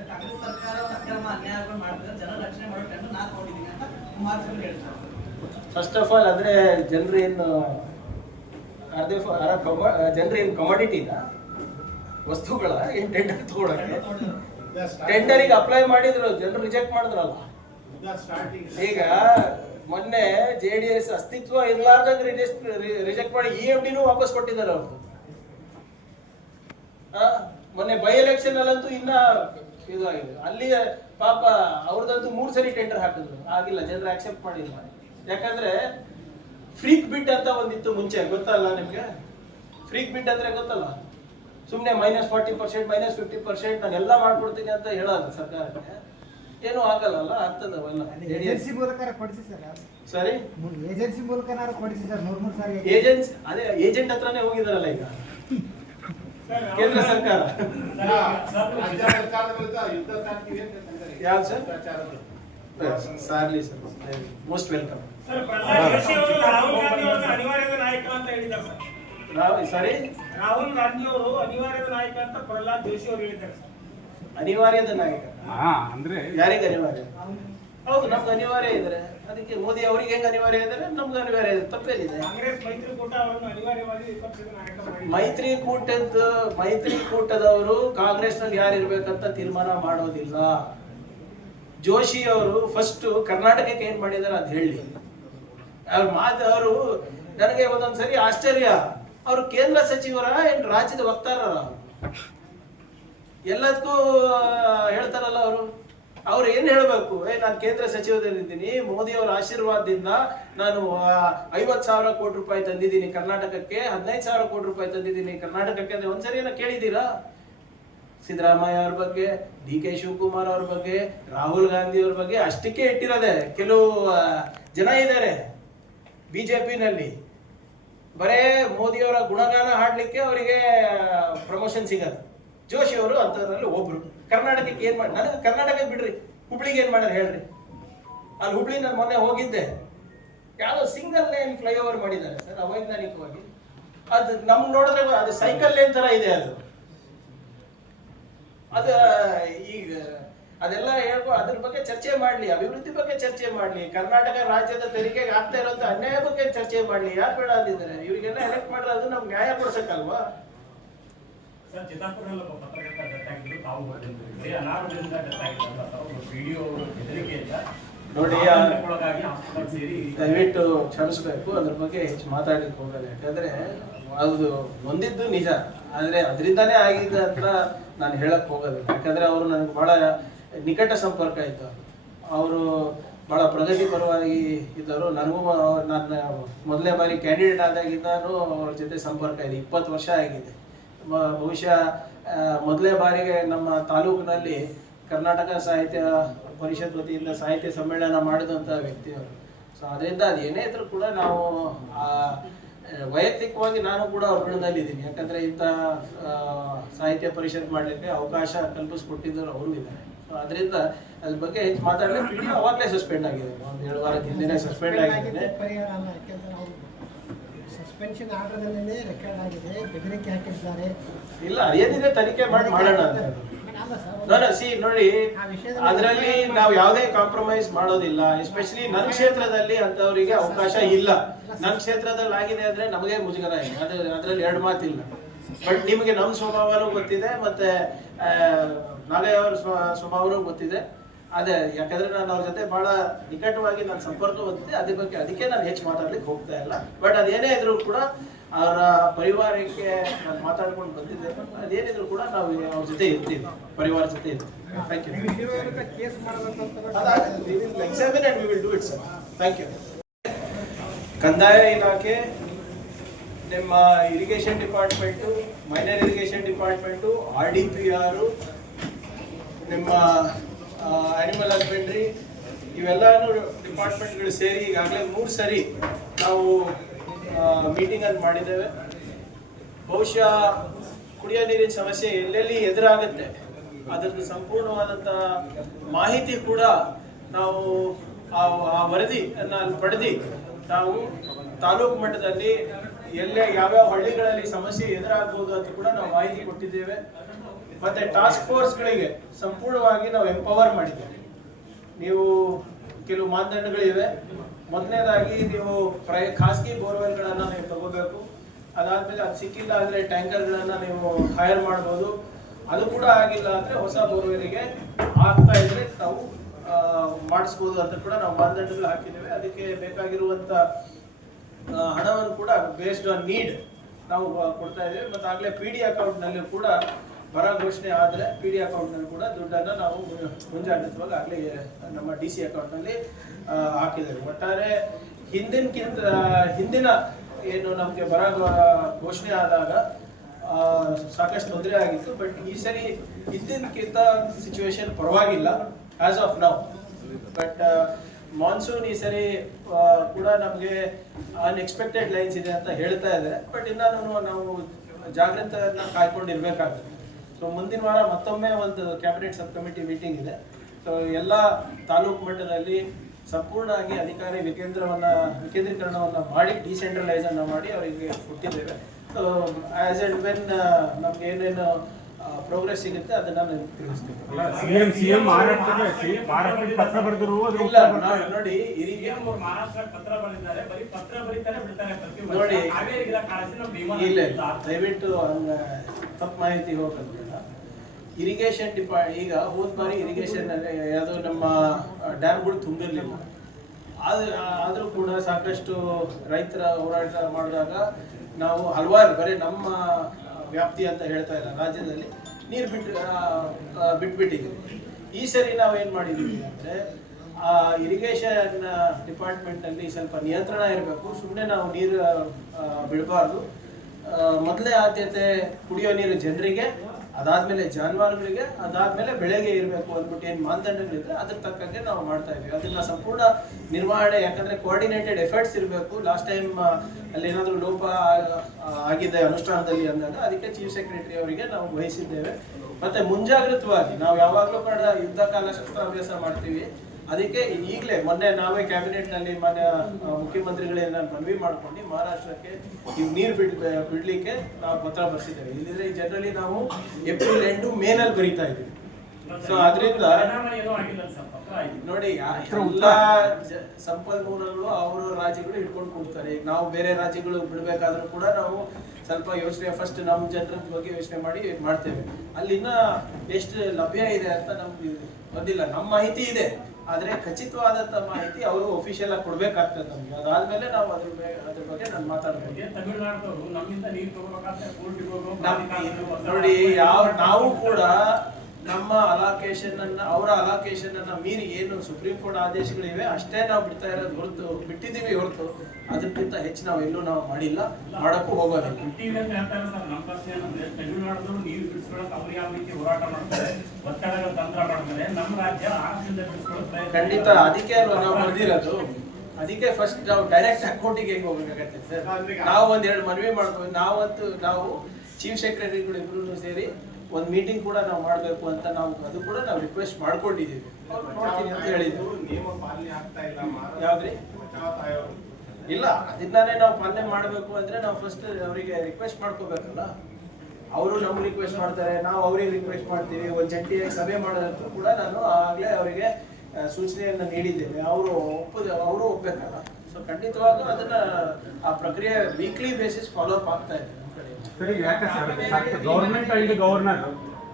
ಕಾಂಗ್ರೆಸ್ ಸರ್ಕಾರ ಅಕ್ರಮ ಅನ್ಯಾಯಗಳು ಮಾಡಿದ್ರೆ ಜನ ರಕ್ಷಣೆ ಮಾಡೋ ಟೆಂಡರ್ ನಾನು ಕೊಟ್ಟಿದ್ದೀನಿ ಅಂತ ಫಸ್ಟ್ ಆಫ್ ಆಲ್ ಅಂದ್ರೆ ಜನರು ಏನು ಜನರೇನು ಜನರು ಏನು ಕಮಾಡಿಟಿನ ವಸ್ತುಗಳ ಏನ್ ಟೆಂಡರ್ ತಗೊಳಕ್ಕೆ? ಟೆಂಡರಿಗೆ ಅಪ್ಲೈ ಮಾಡಿದ್ರು, ಜನರು ರಿಜೆಕ್ಟ್ ಮಾಡಿದ್ರಲ್ಲ ಈಗ ಮೊನ್ನೆ ಜೆ ಡಿ ಎಸ್ ಅಸ್ತಿತ್ವ ಇರ್ಲಾರ್ದಂಗ ರಿಜೆಕ್ಟ್ ಮಾಡಿ ಇ ಎಂ ಡಿನೂ ವಾಪಸ್ ಕೊಟ್ಟಿದ್ದಾರೆ ಅವ್ರದ್ದು ಮೊನ್ನೆ ಬೈ ಎಲೆಕ್ಷನ್ ಅಲ್ಲಂತೂ ಇನ್ನ ಇದಾಗಿದೆ. ಅಲ್ಲಿ ಪಾಪ ಅವ್ರದ್ದಂತೂ ಮೂರು ಸರಿ ಟೆಂಡರ್ ಹಾಕಿದ್ರು. ಆಗಿಲ್ಲ ಜನರು ಆಕ್ಸೆಪ್ಟ್ ಮಾಡಿಲ್ಲ. ಯಾಕಂದ್ರೆ ಫ್ರೀಕ್ ಬಿಟ್ ಅಂತ ಒಂದಿತ್ತು ಮುಂಚೆ ಗೊತ್ತಲ್ಲ ನಿಮ್ಗೆ? ಫ್ರೀಕ್ ಬಿಟ್ ಅಂದ್ರೆ ಗೊತ್ತಲ್ಲ? ಸುಮ್ಮನೆ minus forty percent minus fifty percent ನಾನು ಎಲ್ಲ ಮಾಡ್ಕೊಡ್ತೀನಿ ಅಂತ ಹೇಳೋದು ಸರ್ಕಾರಕ್ಕೆ. ಏನೂ ಆಗಲ್ಲ ಆಗ್ತದವೆಲ್ಲ ಏಜೆನ್ಸಿ ಮೂಲಕ ಕೊಡಿಸಿ ಸರ್ ಸರಿ ಏಜೆನ್ಸಿ ಕೊಡಿಸಿ ಸರ್ ಮೂರ್ ಮೂರ್ ಸಾರಿ ಏಜೆನ್ಸ್ ಅದೇ ಏಜೆಂಟ್ ಹತ್ರನೇ ಹೋಗಿದಾರಲ್ಲ ಈಗ. ಕೇಂದ್ರ ಸರ್ಕಾರ. ಯಾವ್ದು sir? ಸಾರ್ಲಿ sir. Most welcome Rahul sir Rahul Gandhi ಅವರು ಅನಿವಾರ್ಯದ ನಾಯಕ ಅಂತ ಪ್ರಹ್ಲಾದ್ ಜೋಶಿ ಅವರು ಹೇಳಿದ್ದಾರೆ ಸರ್. ಅನಿವಾರ್ಯದ ನಾಯಕ. ಹಾ ಅಂದ್ರೆ ಯಾರಿಗೆ ಅನಿವಾರ್ಯ? ಹೌದು ನಮ್ಗೆ ಅನಿವಾರ್ಯ ಇದ್ರೆ. ಅದಕ್ಕೆ ಮೋದಿ ಅವರಿಗೆ ಹೆಂಗ್ ಅನಿವಾರ್ಯ ಇದ್ರೆ ನಮ್ಗೆ ಅನಿವಾರ್ಯ ಇದೆ ತಪ್ಪೇನಿದೆ. ಕಾಂಗ್ರೆಸ್ ಮೈತ್ರಿಕೂಟ ಅವರನ್ನು ಅನಿವಾರ್ಯವಾಗಿ ವಿಪಕ್ಷದ ನಾಯಕ ಮಾಡಿ ಮೈತ್ರಿಕೂಟದ ಮೈತ್ರಿಕೂಟದವರು ಕಾಂಗ್ರೆಸ್ನಲ್ಲಿ ಯಾರು ಇರ್ಬೇಕಂತ ತೀರ್ಮಾನ ಮಾಡೋದಿಲ್ಲ. ಜೋಶಿ ಅವರು ಫಸ್ಟ್ ಕರ್ನಾಟಕಕ್ಕೆ ಏನ್ ಮಾಡಿದಾರೆ ಅದ್ ಹೇಳಿ. ಅವ್ರ ಮಾತು ಅವರು ನನಗೆ ಒಂದೊಂದ್ಸರಿ ಆಶ್ಚರ್ಯ. ಅವರು ಕೇಂದ್ರ ಸಚಿವರ ಏನ್ ರಾಜ್ಯದ ವಕ್ತಾರರ? ಎಲ್ಲದಕ್ಕೂ ಹೇಳ್ತಾರಲ್ಲ ಅವರು. ಅವ್ರು ಏನ್ ಹೇಳ್ಬೇಕು? ಏ, ನಾನು ಕೇಂದ್ರ ಸಚಿವದಲ್ಲಿದ್ದೀನಿ, ಮೋದಿ ಅವರ ಆಶೀರ್ವಾದದಿಂದ ನಾನು ಐವತ್ ಸಾವಿರ ಕೋಟಿ ರೂಪಾಯಿ ತಂದಿದ್ದೀನಿ ಕರ್ನಾಟಕಕ್ಕೆ, ಹದಿನೈದು ಸಾವಿರ ಕೋಟಿ ರೂಪಾಯಿ ತಂದಿದ್ದೀನಿ ಕರ್ನಾಟಕಕ್ಕೆ ಅಂದ್ರೆ ಒಂದ್ಸರಿ ಏನೋ ಕೇಳಿದ್ದೀರಾ? ಸಿದ್ದರಾಮಯ್ಯ ಅವ್ರ ಬಗ್ಗೆ, ಡಿ ಕೆ ಶಿವಕುಮಾರ್ ಅವ್ರ ಬಗ್ಗೆ, ರಾಹುಲ್ ಗಾಂಧಿ ಅವ್ರ ಬಗ್ಗೆ ಅಷ್ಟಕ್ಕೆ ಇಟ್ಟಿರೋದೆ. ಕೆಲವು ಜನ ಇದ್ದಾರೆ ಬಿಜೆಪಿನಲ್ಲಿ. ಬರೇ ಮೋದಿಯವರ ಗುಣಗಾನ ಹಾಡ್ಲಿಕ್ಕೆ ಅವರಿಗೆ ಪ್ರಮೋಷನ್ ಸಿಗದು ಜೋಶಿ ಅವರು ಅಂತದ್ರಲ್ಲಿ ಒಬ್ರು. ಕರ್ನಾಟಕಕ್ಕೆ ಏನ್ ಮಾಡಿ ನನಗೆ ಕರ್ನಾಟಕ ಬಿಡ್ರಿ. ಹುಬ್ಳಿಗೆ ಏನ್ ಮಾಡ್ಯಾರ ಹೇಳ್ರಿ. ಅಲ್ಲಿ ಹುಬ್ಳಿ ನಾನು ಮೊನ್ನೆ ಹೋಗಿದ್ದೆ. ಯಾವ್ದೋ ಸಿಂಗಲ್ ಲೇನ್ ಫ್ಲೈಓವರ್ ಮಾಡಿದ್ದಾರೆ ಸರ್ ಅವೈಜ್ಞಾನಿಕವಾಗಿ ಅದು ನಮ್ ನೋಡಿದ್ರೆ ಅದು ಸೈಕಲ್ ಲೇನ್ ತರ ಇದೆ ಅದು. ಅದ, ಈಗ ಅದೆಲ್ಲ ಹೇಳ್ಕೊ ಅದ್ರ ಬಗ್ಗೆ ಚರ್ಚೆ ಮಾಡ್ಲಿ, ಅಭಿವೃದ್ಧಿ ಬಗ್ಗೆ ಚರ್ಚೆ ಮಾಡ್ಲಿ, ಕರ್ನಾಟಕ ರಾಜ್ಯದ ತೆರಿಗೆಗೆ ಆಗ್ತಾ ಇರೋಂತ ಅನ್ಯಾಯ ಬಗ್ಗೆ ಚರ್ಚೆ ಮಾಡ್ಲಿ, ಯಾರು ಬೇಡ ಅಂದಿದ್ದಾರೆ ಇವರಿಗೆಲ್ಲ ಎಲೆಕ್ಟ್ ಅದು ನಮ್ಗೆ ನ್ಯಾಯ ಕೊಡ್ಸಕ್ಕಲ್ವಾ? ಸರ್ ಚಿತ್ತಾಪುರದಲ್ಲಿ ಒಬ್ಬ ಪತ್ರಕರ್ತ ತಾವು ಅನಾರೋಗ್ಯದಿಂದ ವಿಡಿಯೋ ನೋಡಿ, ದಯವಿಟ್ಟು ಕ್ಷಮಿಸಬೇಕು. ಅದ್ರ ಬಗ್ಗೆ ಹೆಚ್ಚು ಮಾತಾಡಲಿಕ್ಕೆ ಹೋಗಲ್ಲ. ಯಾಕಂದ್ರೆ ಅದು ಬಂದಿದ್ದು ನಿಜ. ಆದ್ರೆ ಅದರಿಂದಾನೇ ಆಗಿದೆ ಅಂತ ನಾನು ಹೇಳಕ್ ಹೋಗೋದಿಲ್ಲ ಯಾಕಂದ್ರೆ ಅವರು ನನಗೆ ಬಹಳ ನಿಕಟ ಸಂಪರ್ಕ ಇತ್ತು. ಅವರು ಬಹಳ ಪ್ರಗತಿ ಪರವಾಗಿ ಇದ್ದರು. ನನಗೂ ನನ್ನ ಮೊದಲನೇ ಬಾರಿ ಕ್ಯಾಂಡಿಡೇಟ್ ಆದಾಗಿದ್ದಾನು ಅವ್ರ ಜೊತೆ ಸಂಪರ್ಕ ಇದೆ. ಇಪ್ಪತ್ತು ವರ್ಷ ಆಗಿದೆ. ಬಹುಶಃ ಮೊದಲೇ ಬಾರಿಗೆ ನಮ್ಮ ತಾಲೂಕಿನಲ್ಲಿ ಕರ್ನಾಟಕ ಸಾಹಿತ್ಯ ಪರಿಷತ್ ವತಿಯಿಂದ ಸಾಹಿತ್ಯ ಸಮ್ಮೇಳನ ಮಾಡಿದಂಥ ವ್ಯಕ್ತಿ ಅವರು ಸೊ ಅದರಿಂದ ಅದು ಏನೇ ಇದ್ರೂ ಕೂಡ ನಾವು ವೈಯಕ್ತಿಕವಾಗಿ ನಾನು ಕೂಡ ಅವ್ರ ಋಣದಲ್ಲಿದ್ದೀನಿ ಯಾಕಂದ್ರೆ ಇಂಥ ಸಾಹಿತ್ಯ ಪರಿಷತ್ ಮಾಡಲಿಕ್ಕೆ ಅವಕಾಶ ಕಲ್ಪಿಸ್ಕೊಟ್ಟಿದ್ದವರು ಅವರು ಇದ್ದಾರೆ. ಸೊ ಅದರಿಂದ ಅದ್ರ ಬಗ್ಗೆ ಹೆಚ್ಚು ಮಾತಾಡಲಿಕ್ಕೆ ಅವಾಗಲೇ ಸಸ್ಪೆಂಡ್ ಆಗಿದೆ ಒಂದು ಎರಡು ವಾರದ ಹಿಂದೆನೇ ಸಸ್ಪೆಂಡ್ ಆಗಿದೆ ಪರಿಹಾರ ಅಲ್ಲ ಯಾಕೆಂದ್ರೆ ಅವರು ಸಸ್ಪೆನ್ಷನ್ ಆರ್ಡರ್ನಲ್ಲೇ ರೆಕಾರ್ಡ್ ಆಗಿದೆ ಬೆದರಿಕೆ ಹಾಕಿದ್ದಾರೆ. ಇಲ್ಲ ಏನಿದೆ ತನಿಖೆ ಮಾಡಿ ಮಾಡೋಣ ಅಂತ. ನಾನು ಸಿ ನೋಡಿ ಅದರಲ್ಲಿ ನಾವು ಯಾವುದೇ ಕಾಂಪ್ರಮೈಸ್ ಮಾಡೋದಿಲ್ಲ ಎಸ್ಪೆಷಲಿ ನನ್ನ ಕ್ಷೇತ್ರದಲ್ಲಿ ಅಂತವರಿಗೆ ಅವಕಾಶ ಇಲ್ಲ. ನನ್ನ ಕ್ಷೇತ್ರದಲ್ಲಿ ಆಗಿದೆ ಅಂದ್ರೆ ನಮಗೆ ಮುಜುಗರ ಇಲ್ಲ. ಅದರಲ್ಲಿ ಅದ್ರಲ್ಲಿ ಎರಡು ಮಾತಿಲ್ಲ. ಬಟ್ ನಿಮಗೆ ನಮ್ಮ ಸ್ವಭಾವನೂ ಗೊತ್ತಿದೆ ಮತ್ತೆ ನಾಗಯ್ಯ ಅವರ ಸ್ವ- ಸ್ವಭಾವನೂ ಗೊತ್ತಿದೆ. ಅದೇ ಯಾಕಂದ್ರೆ ನಾನು ಅವ್ರ ಜೊತೆ ಬಹಳ ನಿಕಟವಾಗಿ ನಾನು ಸಂಪರ್ಕ ಹೊಂದಿದೆ ಅದ್ರ ಬಗ್ಗೆ ಅದಕ್ಕೆ ನಾನು ಹೆಚ್ಚು ಮಾತಾಡ್ಲಿಕ್ಕೆ ಹೋಗ್ತಾ ಇಲ್ಲ. ಬಟ್ ಅದೇನೇ ಇದ್ರು ಕೂಡ ಅವರ ಪರಿವಾರಕ್ಕೆ ನಾನು ಮಾತಾಡ್ಕೊಂಡು ಬಂದಿದ್ದೆ. ಅದೇನಿದ್ರು ಕೂಡ ನಾವು ಅವ್ರ ಜೊತೆ ಇರ್ತೀವಿ. ಪರಿವಾರ ಜೊತೆ ಇರ್ತೀವಿ. ಕಂದಾಯ ಇಲಾಖೆ ನಿಮ್ಮ irrigation department minor irrigation department R D P R ನಿಮ್ಮ ಆನಿಮಲ್ ಹಸ್ಬೆಂಡ್ರಿ ಇವೆಲ್ಲನೂ ಡಿಪಾರ್ಟ್ಮೆಂಟ್ಗಳು ಸೇರಿ ಈಗಾಗಲೇ ಮೂರು ಸರಿ ನಾವು ಮೀಟಿಂಗ್ ಅನ್ನು ಮಾಡಿದ್ದೇವೆ. ಬಹುಶಃ ಕುಡಿಯೋ ನೀರಿನ ಸಮಸ್ಯೆ ಎಲ್ಲೆಲ್ಲಿ ಎದುರಾಗುತ್ತೆ ಅದರದ್ದು ಸಂಪೂರ್ಣವಾದಂಥ ಮಾಹಿತಿ ಕೂಡ ನಾವು ಆ ವರದಿಯನ್ನು ಅಲ್ಲಿ ಪಡೆದು ನಾವು ತಾಲೂಕು ಮಟ್ಟದಲ್ಲಿ ಎಲ್ಲೇ ಯಾವ್ಯಾವ ಹಳ್ಳಿಗಳಲ್ಲಿ ಸಮಸ್ಯೆ ಎದುರಾಗಬಹುದು ಅಂತ ಕೂಡ ನಾವು ಮಾಹಿತಿ ಕೊಟ್ಟಿದ್ದೇವೆ. ಮತ್ತೆ ಟಾಸ್ಕ್ ಫೋರ್ಸ್ಗಳಿಗೆ ಸಂಪೂರ್ಣವಾಗಿ ನಾವು ಎಂಪವರ್ ಮಾಡಿದ್ದೇವೆ. ನೀವು ಕೆಲವು ಮಾನದಂಡಗಳಿವೆ. ಮೊದಲನೇದಾಗಿ ನೀವು ಪ್ರೈ, ಖಾಸಗಿ ಬೋರ್ವೆಲ್ಗಳನ್ನು ನೀವು ತಗೋಬೇಕು. ಅದಾದ್ಮೇಲೆ ಅದು ಸಿಕ್ಕಿಲ್ಲ ಅಂದರೆ ಟ್ಯಾಂಕರ್ಗಳನ್ನು ನೀವು ಹೈರ್ ಮಾಡ್ಬೋದು. ಅದು ಕೂಡ ಆಗಿಲ್ಲ ಅಂದ್ರೆ ಹೊಸ ಬೋರ್ವೆಲ್ಗೆ ಆಗ್ತಾ ಇದ್ರೆ ನಾವು ಮಾಡಿಸ್ಬೋದು ಅಂತ ಕೂಡ ನಾವು ಮಾನದಂಡಗಳು ಹಾಕಿದ್ದೇವೆ. ಅದಕ್ಕೆ ಬೇಕಾಗಿರುವಂತ ಹಣವನ್ನು ಕೂಡ ಬೇಸ್ಡ್ ಆನ್ ನೀಡ್ ನಾವು ಕೊಡ್ತಾ ಇದ್ದೇವೆ. ಮತ್ತೆ ಆಗ್ಲೇ ಪಿ ಡಿ ಅಕೌಂಟ್ನಲ್ಲಿ ಕೂಡ ಬರ ಘೋಷಣೆ ಆದರೆ ಪಿ ಡಿ ಅಕೌಂಟ್ನಲ್ಲಿ ಕೂಡ ದುಡ್ಡನ್ನು ನಾವು ಮುಂಜಾಗ್ರತವಾಗಿ ಆಗಲೇ, ನಮ್ಮ ಡಿ ಸಿ ಅಕೌಂಟ್ನಲ್ಲಿ ಹಾಕಿದ್ದೇವೆ. ಒಟ್ಟಾರೆ ಹಿಂದಿನಕ್ಕಿಂತ ಹಿಂದಿನ ಏನು ನಮಗೆ ಬರ ಘೋಷಣೆ ಆದಾಗ ಸಾಕಷ್ಟು ತೊಂದರೆ ಆಗಿತ್ತು. ಬಟ್ ಈ ಸರಿ ಹಿಂದಿನಕ್ಕಿಂತ ಸಿಚುವೇಶನ್ ಪರವಾಗಿಲ್ಲ as of now but monsoon ಈ ಸರಿ ಕೂಡ ನಮಗೆ ಅನ್ಎಕ್ಸ್ಪೆಕ್ಟೆಡ್ ಲೈನ್ಸ್ ಇದೆ ಅಂತ ಹೇಳ್ತಾ ಇದ್ದಾರೆ ಬಟ್ ಇನ್ನೂ ನಾವು ಜಾಗ್ರತೆಯನ್ನು ಕಾಯ್ಕೊಂಡಿರ್ಬೇಕಾಗುತ್ತೆ. ಸೊ ಮುಂದಿನ ವಾರ ಮತ್ತೊಮ್ಮೆ ಒಂದು ಕ್ಯಾಬಿನೆಟ್ ಸಬ್ ಕಮಿಟಿ ಮೀಟಿಂಗ್ ಇದೆ. ಸೊ ಎಲ್ಲ ತಾಲೂಕು ಮಟ್ಟದಲ್ಲಿ ಸಂಪೂರ್ಣವಾಗಿ ಅಧಿಕಾರಿ ವಿಕೇಂದ್ರವನ್ನ ವಿಕೇಂದ್ರೀಕರಣವನ್ನ ಮಾಡಿ ಡಿಸೆಂಟ್ರಲೈಸ್ ಅನ್ನ ಮಾಡಿ ಅವರಿಗೆ ಕೊಟ್ಟಿದ್ದೇವೆ. ಸೊ ಆಸ್ ಅಂಡ್ ವೆನ್ ನಮ್ಗೆ ಏನೇನು ಪ್ರೋಗ್ರೆಸ್ ಸಿಗುತ್ತೆ ಅದನ್ನ ನಾನು ತಿಳಿಸ್ತೀನಿ. ಸಿಎಂ ಸಿಎಂ ಮಹಾರಾಷ್ಟ್ರಕ್ಕೆ ಸಿಎಂ ಮಹಾರಾಷ್ಟ್ರಕ್ಕೆ ಪತ್ರ ಬರೆದಿರು ಅದು ಇಲ್ಲ ನೋಡಿ ನೋಡಿ. ಇಲ್ಲ ದಯವಿಟ್ಟು ತಪ್ಪು ಮಾಹಿತಿ ಹೋಗ್ಬೇಡ ಇರಿಗೇಷನ್ ಡಿಪಾ ಈಗ ಹೋದ ಬಾರಿ ಇರಿಗೇಷನ್ ಅದು ನಮ್ಮ ಡ್ಯಾಮ್ಗಳು ತುಂಬಿರಲಿಲ್ಲ. ಆದ್ರೆ ಕೂಡ ಸಾಕಷ್ಟು ರೈತರ ಹೋರಾಟ ಮಾಡಿದಾಗ ನಾವು ಹಲವಾರು ಬರೀ ನಮ್ಮ ವ್ಯಾಪ್ತಿ ಅಂತ ಹೇಳ್ತಾ ಇಲ್ಲ, ರಾಜ್ಯದಲ್ಲಿ ನೀರು ಬಿಟ್ಟು ಬಿಟ್ಬಿಟ್ಟಿದ್ದೀವಿ. ಈ ಸರಿ ನಾವು ಏನ್ ಮಾಡಿದೀವಿ ಅಂದ್ರೆ, ಆ ಇರಿಗೇಷನ್ ಡಿಪಾರ್ಟ್ಮೆಂಟ್ ಅಲ್ಲಿ ಸ್ವಲ್ಪ ನಿಯಂತ್ರಣ ಇರಬೇಕು ಸುಮ್ಮನೆ ನಾವು ನೀರು ಬಿಡಬಾರ್ದು. ಮೊದಲೇ ಆದ್ಯತೆ ಕುಡಿಯೋ ನೀರು ಜನರಿಗೆ ಅದಾದ್ಮೇಲೆ ಜಾನುವಾರುಗಳಿಗೆ ಅದಾದ್ಮೇಲೆ ಬೆಳೆಗೆ ಇರಬೇಕು ಅಂದ್ಬಿಟ್ಟು ಏನು ಮಾನದಂಡಗಳಿದ್ರೆ ಅದ್ರ ತಕ್ಕಂಗೆ ನಾವು ಮಾಡ್ತಾ ಇದ್ವಿ. ಅದನ್ನ ಸಂಪೂರ್ಣ ನಿರ್ವಹಣೆ, ಯಾಕಂದ್ರೆ ಕೋಆರ್ಡಿನೇಟೆಡ್ ಎಫರ್ಟ್ಸ್ ಇರಬೇಕು. ಲಾಸ್ಟ್ ಟೈಮ್ ಅಲ್ಲಿ ಏನಾದರೂ ಲೋಪ ಆಗಿದೆ ಅನುಷ್ಠಾನದಲ್ಲಿ ಅಂದಾಗ ಅದಕ್ಕೆ ಚೀಫ್ ಸೆಕ್ರೆಟರಿ ಅವರಿಗೆ ನಾವು ವಹಿಸಿದ್ದೇವೆ. ಮತ್ತೆ ಮುಂಜಾಗ್ರತವಾಗಿ ನಾವು ಯಾವಾಗಲೂ ಕೂಡ ಯುದ್ಧ ಕಾಲ ಶಸ್ತ್ರಾಭ್ಯಾಸ ಮಾಡ್ತೀವಿ. ಅದಕ್ಕೆ ಈಗಲೇ ಮೊನ್ನೆ ನಾವೇ ಕ್ಯಾಬಿನೆಟ್ನಲ್ಲಿ ಮಾನ್ಯ ಆ, ಮುಖ್ಯಮಂತ್ರಿಗಳನ್ನ ಮನವಿ ಮಾಡ್ಕೊಂಡು ಮಹಾರಾಷ್ಟ್ರಕ್ಕೆ ಈಗ ನೀರು ಬಿಡ್ ಬಿಡ್ಲಿಕ್ಕೆ ನಾವು ಪತ್ರ ಬರ್ಸಿದ್ದೇವೆ. ಇಲ್ಲಿದ್ರೆ ಜನರಲಿ ನಾವು ಏಪ್ರಿಲ್ ಎಂಟು ಮೇನಲ್ಲಿ ಬರೀತಾ ಇದ್ದೀವಿ. ಸೊ ಅದರಿಂದ ನೋಡಿ ಎಲ್ಲಾ ಸಂಪನ್ಮೂಲಗಳು ಅವರು ರಾಜ್ಯಗಳು ಹಿಡ್ಕೊಂಡು ಕೊಡ್ತಾರೆ ಈಗ ನಾವು ಬೇರೆ ರಾಜ್ಯಗಳು ಬಿಡ್ಬೇಕಾದ್ರೂ ಕೂಡ ನಾವು ಸ್ವಲ್ಪ ಯೋಚನೆ ಫಸ್ಟ್ ನಮ್ಮ ಜನರ ಬಗ್ಗೆ ಯೋಚನೆ ಮಾಡಿ ಮಾಡ್ತೇವೆ. ಅಲ್ಲಿನ ಎಷ್ಟು ಲಭ್ಯ ಇದೆ ಅಂತ ನಮ್ಗೆ ಬಂದಿಲ್ಲ ನಮ್ಮ ಮಾಹಿತಿ ಇದೆ. ಆದ್ರೆ ಖಚಿತವಾದಂಥ ಮಾಹಿತಿ ಅವರು ಒಫಿಷಿಯಲ್ ಆಗಿ ಕೊಡಬೇಕಾಗ್ತದೆ ನಮಗೆ. ಅದಾದ್ಮೇಲೆ ನಾವು ಅದ್ರ ಬಗ್ಗೆ ಅದ್ರ ಬಗ್ಗೆ ನಾನು ಮಾತಾಡ್ಬೋದು ಅದೇ ನಮ್ಮಿಂದ ನೀರು ತಗೋಬೇಕಾದ್ರೆ ನೋಡಿ ಯಾವ ನಾವು ಕೂಡ ನಮ್ಮ ಅಲಾಕೇಶನ್ ಅನ್ನ ಅವರ ಅಲಾಕೇಶನ್ ಅನ್ನ ಮೀರಿ ಏನು ಸುಪ್ರೀಂ ಕೋರ್ಟ್ ಆದೇಶಗಳಿವೆ ಅಷ್ಟೇ ನಾವು ಬಿಡ್ತಾ ಇರೋದು ಹೊರತು ಬಿಟ್ಟಿದ್ದೀವಿ ಹೊರತು. ಅದಕ್ಕಿಂತ ಹೆಚ್ಚು ನಾವು ಎಲ್ಲೂ ನಾವು ಮಾಡಿಲ್ಲ ಮಾಡಕ್ಕೂ ಹೋಗೋದಿಲ್ಲ. ಖಂಡಿತ ಅದಕ್ಕೆ ಅಲ್ವಾ ನಾವು ಬರ್ದಿರೋದು ಅದಕ್ಕೆ ಫಸ್ಟ್ ನಾವು ಡೈರೆಕ್ಟ್ ಅಕೌಂಟಿಗೆ ಹೆಂಗ್ ಹೋಗ್ಬೇಕಾಗತ್ತೆ ಸರ್? ನಾವು ಒಂದ್ ಎರಡು ಮನವಿ ಮಾಡ್ಬೋದು ನಾವಂತೂ ನಾವು ಚೀಫ್ ಸೆಕ್ರೆಟರಿಗಳು ಇಬ್ರು ಸೇರಿ ಒಂದ್ ಮೀಟಿಂಗ್ ಕೂಡ ನಾವು ಮಾಡ್ಬೇಕು ಅಂತ ನಾವು ಅದು ಕೂಡ ನಾವು ರಿಕ್ವೆಸ್ಟ್ ಮಾಡ್ಕೊಂಡಿದ್ದೀವಿ. ನೋಡ್ತೀನಿ ಅಂತ ಹೇಳಿದ್ರು ನಿಯಮ ಪಾಲನೆ ಆಗ್ತಾ ಇಲ್ಲ ಯಾವ್ದ್ರಿ. ಇಲ್ಲ ಅದನ್ನೇ ನಾವು ಪಾಲನೆ ಮಾಡಬೇಕು ಅಂದ್ರೆ ನಾವು ಫಸ್ಟ್ ಅವರಿಗೆ ರಿಕ್ವೆಸ್ಟ್ ಮಾಡ್ಕೋಬೇಕಲ್ಲ? ಅವರು ನಮ್ಗೆ ರಿಕ್ವೆಸ್ಟ್ ಮಾಡ್ತಾರೆ ನಾವು ಅವ್ರಿಗೆ ರಿಕ್ವೆಸ್ಟ್ ಮಾಡ್ತೀವಿ. ಒಂದು ಜಂಟಿಯಾಗಿ ಸಭೆ ಮಾಡೋದಂತೂ ಕೂಡ ನಾನು ಆಗ್ಲೇ ಅವರಿಗೆ ಸೂಚನೆಯನ್ನ ನೀಡಿದ್ದೇನೆ. ಅವರು ಒಪ್ಪದ ಅವರು ಒಪ್ಪಬೇಕಲ್ಲ ಸೊ ಖಂಡಿತವಾಗೂ ಅದನ್ನ ಆ ಪ್ರಕ್ರಿಯೆ ವೀಕ್ಲಿ ಬೇಸಿಸ್ ಫಾಲೋ ಅಪ್ ಆಗ್ತಾ ಇದೆ ನಮ್ಮ ಕಡೆ ಸರಿ ಯಾಕೆ ಸರ್? ಗವರ್ಮೆಂಟ್ ಅಂಡ್ ಗವರ್ನರ್